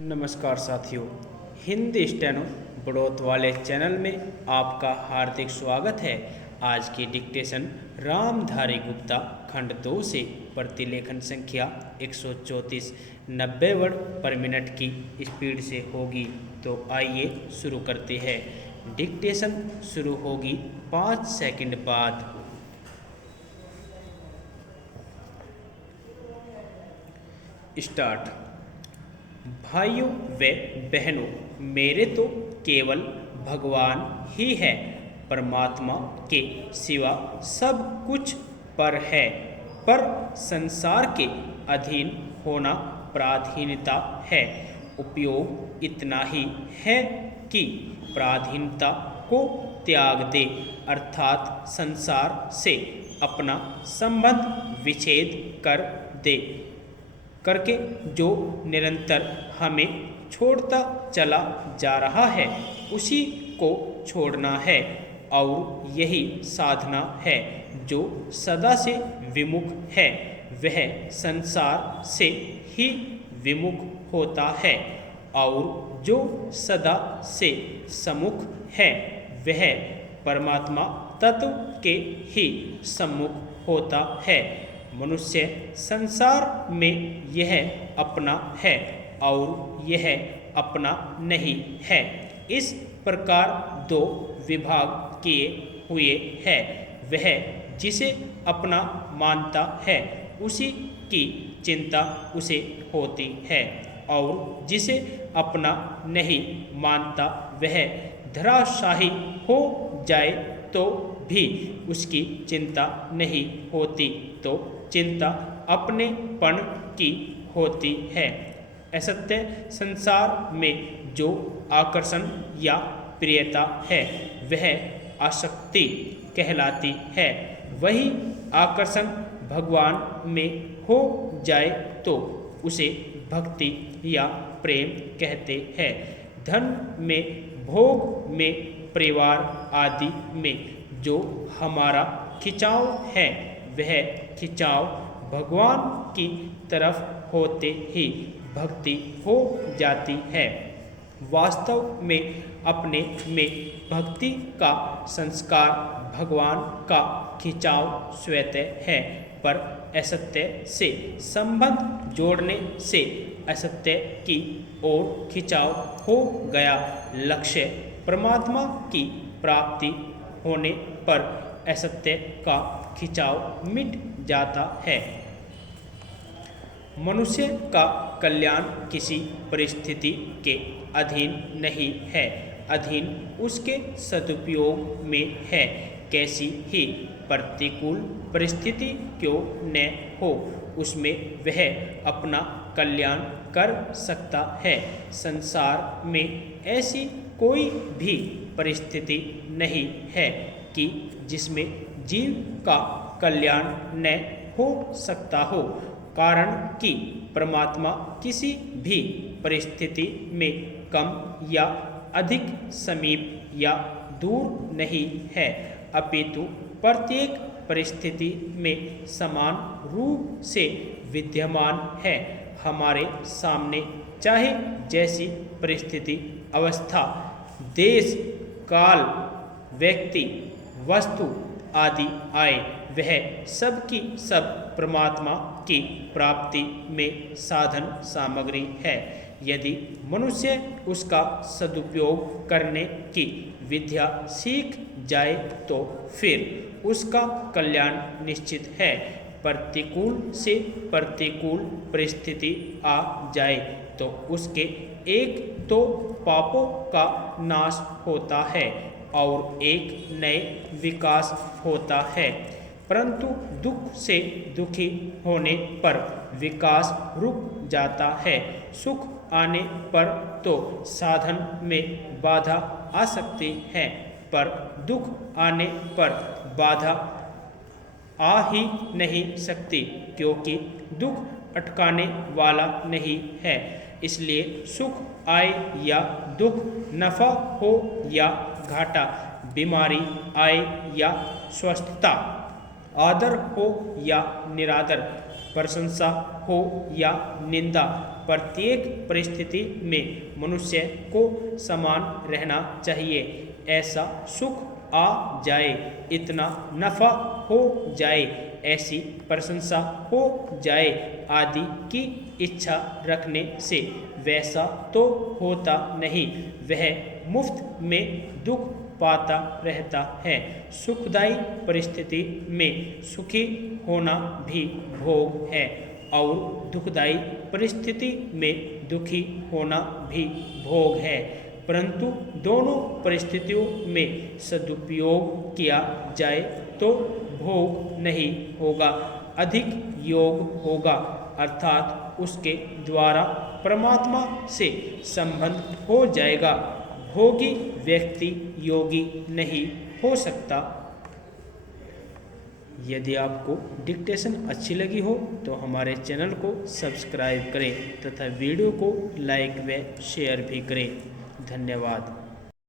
नमस्कार साथियों, हिंदी स्टेनो बढ़ोत वाले चैनल में आपका हार्दिक स्वागत है। आज की डिक्टेशन रामधारी गुप्ता खंड 2 से प्रतिलेखन संख्या 134 90 वर्ड पर मिनट की स्पीड से होगी। तो आइए शुरू करते हैं। डिक्टेशन शुरू होगी 5 सेकंड बाद। स्टार्ट। भाइयों व बहनों, मेरे तो केवल भगवान ही है। परमात्मा के सिवा सब कुछ पर है, पर संसार के अधीन होना पराधीनता है। उपयोग इतना ही है कि पराधीनता को त्याग दे, अर्थात संसार से अपना संबंध विच्छेद कर दे करके जो निरंतर हमें छोड़ता चला जा रहा है, उसी को छोड़ना है। और यही साधना है। जो सदा से विमुख है वह संसार से ही विमुख होता है, और जो सदा से सम्मुख है वह परमात्मा तत्व के ही सम्मुख होता है। मनुष्य संसार में यह अपना है और यह अपना नहीं है। इस प्रकार दो विभाग किए हुए है। वह जिसे अपना मानता है उसी की चिंता उसे होती है, और जिसे अपना नहीं मानता वह धराशायी हो जाए तो भी उसकी चिंता नहीं होती। तो चिंता अपनेपन की होती है। असत्य संसार में जो आकर्षण या प्रियता है वह आसक्ति कहलाती है। वही आकर्षण भगवान में हो जाए तो उसे भक्ति या प्रेम कहते हैं। धन में, भोग में, परिवार आदि में जो हमारा खिंचाव है वह खिंचाव भगवान की तरफ होते ही भक्ति हो जाती है। वास्तव में अपने में भक्ति का संस्कार भगवान का खिंचाव स्वतः है, पर असत्य से संबंध जोड़ने से असत्य की ओर खिंचाव हो गया। लक्ष्य परमात्मा की प्राप्ति होने पर असत्य का खिंचाव मिट जाता है। मनुष्य का कल्याण किसी परिस्थिति के अधीन नहीं है, अधीन उसके सदुपयोग में है। कैसी ही प्रतिकूल परिस्थिति क्यों न हो, उसमें वह अपना कल्याण कर सकता है। संसार में ऐसी कोई भी परिस्थिति नहीं है कि जिसमें जीव का कल्याण न हो सकता हो, कारण कि परमात्मा किसी भी परिस्थिति में कम या अधिक समीप या दूर नहीं है, अपितु प्रत्येक परिस्थिति में समान रूप से विद्यमान है। हमारे सामने चाहे जैसी परिस्थिति, अवस्था, देश, काल, व्यक्ति, वस्तु आदि आए, वह सब की सब परमात्मा की प्राप्ति में साधन सामग्री है। यदि मनुष्य उसका सदुपयोग करने की विद्या सीख जाए तो फिर उसका कल्याण निश्चित है। प्रतिकूल से प्रतिकूल परिस्थिति आ जाए तो उसके एक तो पापों का नाश होता है और एक नए विकास होता है। परंतु दुख से दुखी होने पर विकास रुक जाता है। सुख आने पर तो साधन में बाधा आ सकती है, पर दुख आने पर बाधा आ ही नहीं सकती, क्योंकि दुख अटकाने वाला नहीं है। इसलिए सुख आए या दुख, नफा हो या घाटा, बीमारी आए या स्वस्थता, आदर हो या निरादर, प्रशंसा हो या निंदा, प्रत्येक परिस्थिति में मनुष्य को समान रहना चाहिए। ऐसा सुख आ जाए, इतना नफा हो जाए, ऐसी प्रशंसा हो जाए आदि की इच्छा रखने से वैसा तो होता नहीं, वह मुफ्त में दुख पाता रहता है। सुखदायी परिस्थिति में सुखी होना भी भोग है और दुखदायी परिस्थिति में दुखी होना भी भोग है, परंतु दोनों परिस्थितियों में सदुपयोग किया जाए तो भोग नहीं होगा, अधिक योग होगा, अर्थात उसके द्वारा परमात्मा से संबंध हो जाएगा। भोगी व्यक्ति योगी नहीं हो सकता। यदि आपको डिक्टेशन अच्छी लगी हो तो हमारे चैनल को सब्सक्राइब करें तथा वीडियो को लाइक व शेयर भी करें। धन्यवाद।